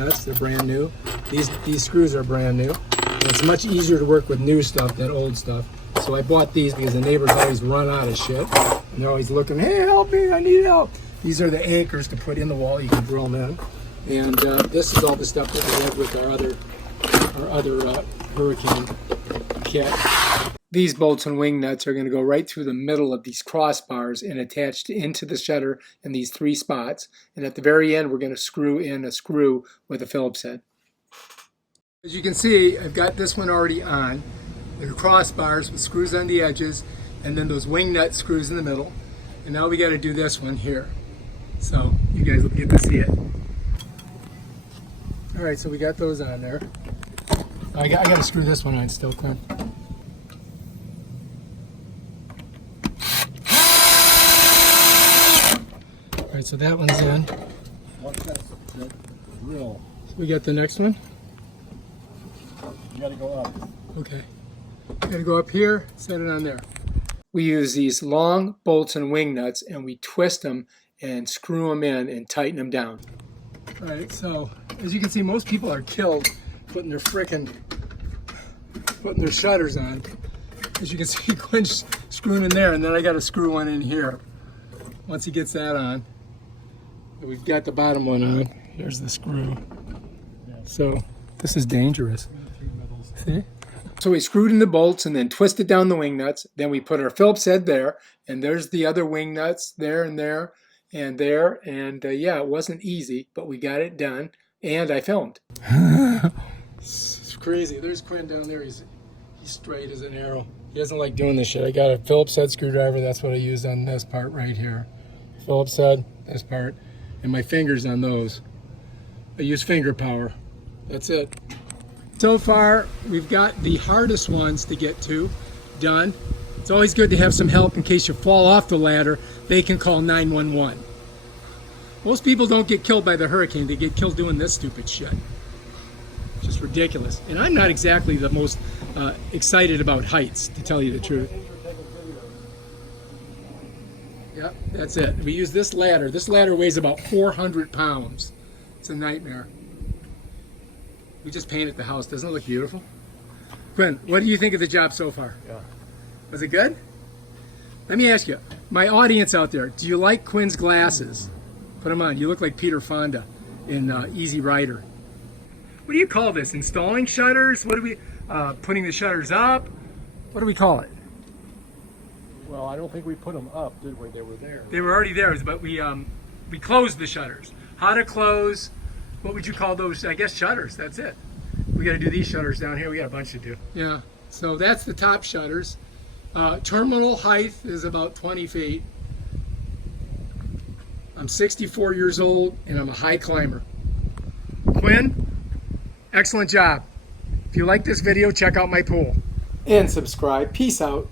nuts. They're brand new. These screws are brand new. And it's much easier to work with new stuff than old stuff. So I bought these because the neighbors always run out of shit. And they're always looking, hey, help me, I need help. These are the anchors to put in the wall. You can drill them in. And this is all the stuff that we have with our other Hurricane Cat. These bolts and wing nuts are going to go right through the middle of these crossbars and attached into the shutter in these 3 spots. And at the very end, we're going to screw in a screw with a Phillips head. As you can see, I've got this one already on. There are crossbars with screws on the edges, and then those wing nut screws in the middle. And now we got to do this one here. So you guys will get to see it. All right, so we got those on there. I got to screw this one on still, Quinn. All right, so that one's in. What's that drill? We got the next one. You gotta go up. Okay. Got to go up here, set it on there. We use these long bolts and wing nuts, and we twist them and screw them in and tighten them down. All right, so as you can see, most people are killed putting their shutters on. As you can see, Quinn's screwing in there, and then I got to screw one in here. Once he gets that on, we've got the bottom one on. Here's the screw. So this is dangerous. See? So we screwed in the bolts and then twisted down the wing nuts. Then we put our Phillips head there, and there's the other wing nuts there and there and there. And yeah, it wasn't easy, but we got it done. And I filmed. It's crazy. There's Quinn down there. He's straight as an arrow. He doesn't like doing this shit. I got a Phillips head screwdriver. That's what I used on this part right here. Phillips head, this part, and my fingers on those. I use finger power. That's it. So far, we've got the hardest ones to get to done. It's always good to have some help in case you fall off the ladder. They can call 911. Most people don't get killed by the hurricane. They get killed doing this stupid shit. Just ridiculous. And I'm not exactly the most excited about heights, to tell you the truth. Yep, that's it. We use this ladder. This ladder weighs about 400 pounds. It's a nightmare. We just painted the house. Doesn't it look beautiful? Quinn, what do you think of the job so far? Yeah. Was it good? Let me ask you, my audience out there, do you like Quinn's glasses? Put them on. You look like Peter Fonda in Easy Rider. What do you call this? Installing shutters? What do we, putting the shutters up? What do we call it? Well, I don't think we put them up, did we? They were there. They were already there, but we closed the shutters. How to close, what would you call those? I guess shutters, that's it. We got to do these shutters down here. We got a bunch to do. Yeah, so that's the top shutters. Terminal height is about 20 feet. I'm 64 years old and I'm a high climber. Quinn, excellent job. If you like this video, check out my pool. And subscribe. Peace out.